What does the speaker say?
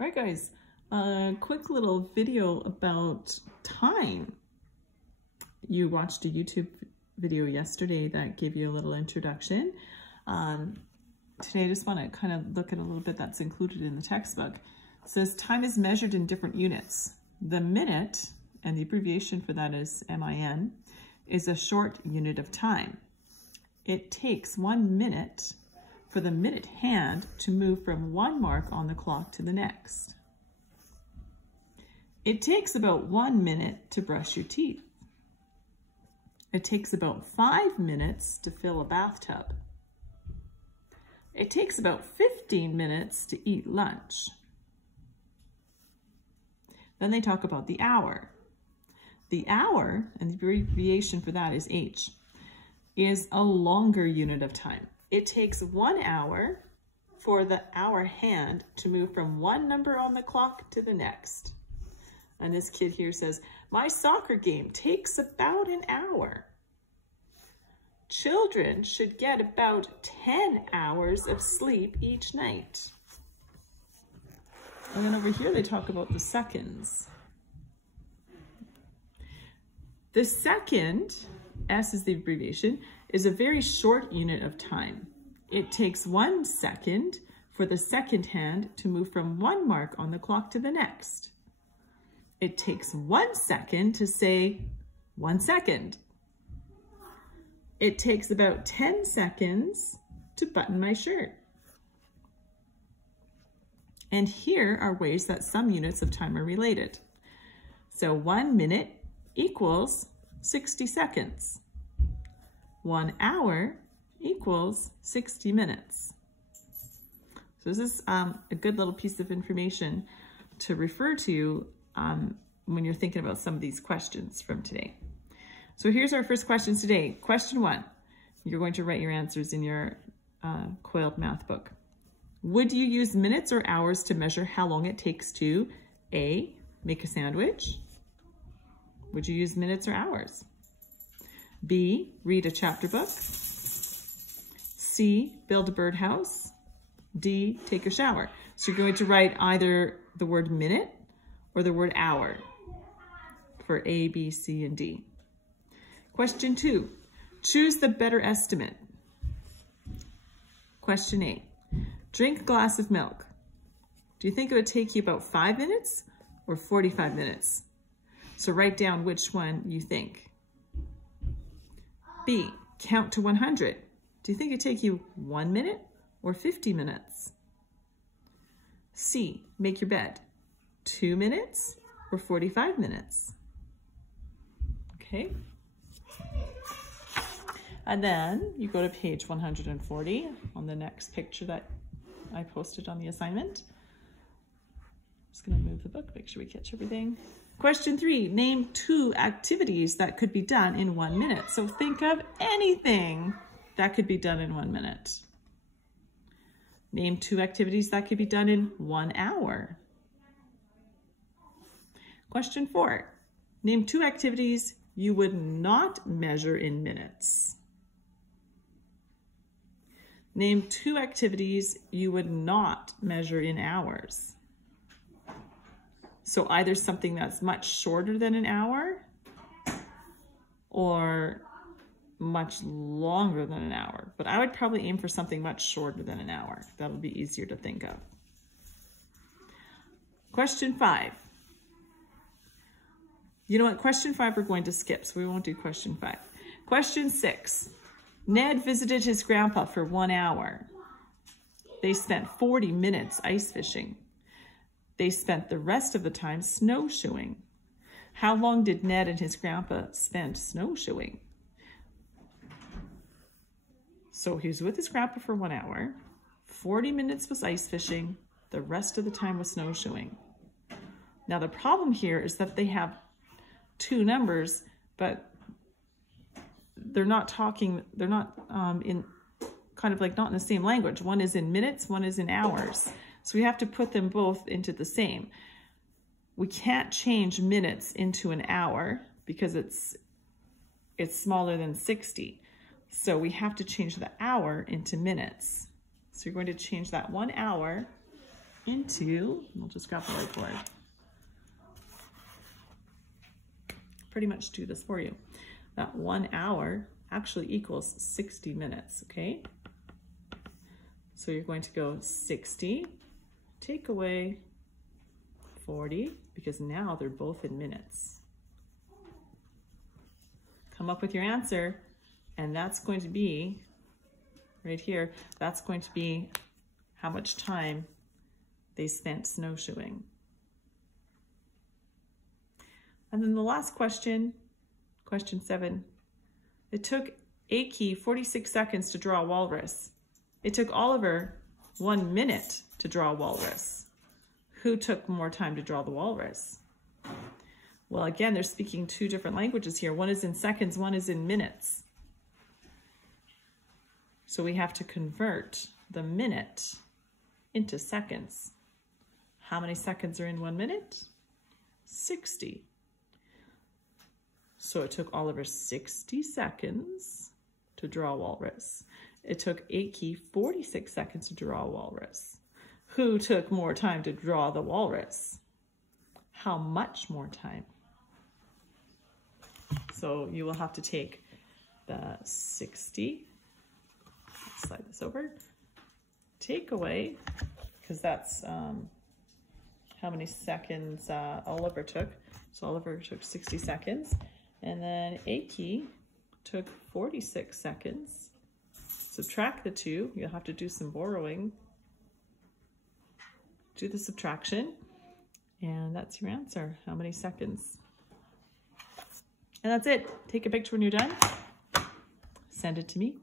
All right, guys, a quick little video about time. You watched a YouTube video yesterday that gave you a little introduction. Today I just want to kind of look at a little bit that's included in the textbook. It says time is measured in different units. The minute, and the abbreviation for that is MIN, is a short unit of time. It takes 1 minute for the minute hand to move from one mark on the clock to the next. It takes about 1 minute to brush your teeth. It takes about 5 minutes to fill a bathtub. It takes about 15 minutes to eat lunch. Then they talk about the hour. The hour, and the abbreviation for that is H, is a longer unit of time. It takes 1 hour for the hour hand to move from one number on the clock to the next. And this kid here says, my soccer game takes about an hour. Children should get about 10 hours of sleep each night. And then over here they talk about the seconds. The second, S is the abbreviation, is a very short unit of time. It takes 1 second for the second hand to move from one mark on the clock to the next. It takes 1 second to say 1 second. It takes about 10 seconds to button my shirt. And here are ways that some units of time are related. So 1 minute equals 60 seconds. 1 hour equals 60 minutes. So this is a good little piece of information to refer to when you're thinking about some of these questions from today. So here's our first questions today. Question 1. You're going to write your answers in your Coiled Math book. Would you use minutes or hours to measure how long it takes to A, make a sandwich? Would you use minutes or hours? B, read a chapter book? C, build a birdhouse? D, take a shower? So you're going to write either the word minute or the word hour for A, B, C, and D. Question 2, choose the better estimate. Question A, drink a glass of milk. Do you think it would take you about 5 minutes or 45 minutes? So write down which one you think. B, count to 100. Do you think it'd take you 1 minute or 50 minutes? C, make your bed. 2 minutes or 45 minutes? Okay. And then you go to page 140 on the next picture that I posted on the assignment. Just gonna move the book, make sure we catch everything. Question 3, name 2 activities that could be done in 1 minute. So think of anything that could be done in 1 minute. Name 2 activities that could be done in 1 hour. Question 4, name 2 activities you would not measure in minutes. Name 2 activities you would not measure in hours. So either something that's much shorter than an hour or much longer than an hour. But I would probably aim for something much shorter than an hour. That'll be easier to think of. Question 5. You know what? Question 5 we're going to skip, so we won't do question 5. Question 6. Ned visited his grandpa for 1 hour. They spent 40 minutes ice fishing. They spent the rest of the time snowshoeing. How long did Ned and his grandpa spend snowshoeing? So he was with his grandpa for 1 hour. 40 minutes was ice fishing. The rest of the time was snowshoeing. Now the problem here is that they have 2 numbers, but they're not in kind of like not in the same language. One is in minutes, one is in hours. So we have to put them both into the same. We can't change minutes into an hour because it's smaller than 60. So we have to change the hour into minutes. So you're going to change that 1 hour into, we'll just grab the whiteboard. Pretty much do this for you. That 1 hour actually equals 60 minutes, okay? So you're going to go 60, take away 40, because now they're both in minutes. Come up with your answer, and that's going to be, right here, that's going to be how much time they spent snowshoeing. And then the last question, question 7. It took Aki 46 seconds to draw a walrus. It took Oliver 1 minute to draw a walrus. Who took more time to draw the walrus? Well, again, they're speaking 2 different languages here. One is in seconds, one is in minutes. So we have to convert the minute into seconds. How many seconds are in 1 minute? 60. So it took Oliver 60 seconds to draw a walrus. It took Aki 46 seconds to draw a walrus. Who took more time to draw the walrus? How much more time? So you will have to take the 60, slide this over, take away, because that's how many seconds Oliver took. So Oliver took 60 seconds. And then Aki took 46 seconds. Subtract the 2. You'll have to do some borrowing. Do the subtraction. And that's your answer. How many seconds? And that's it. Take a picture when you're done. Send it to me.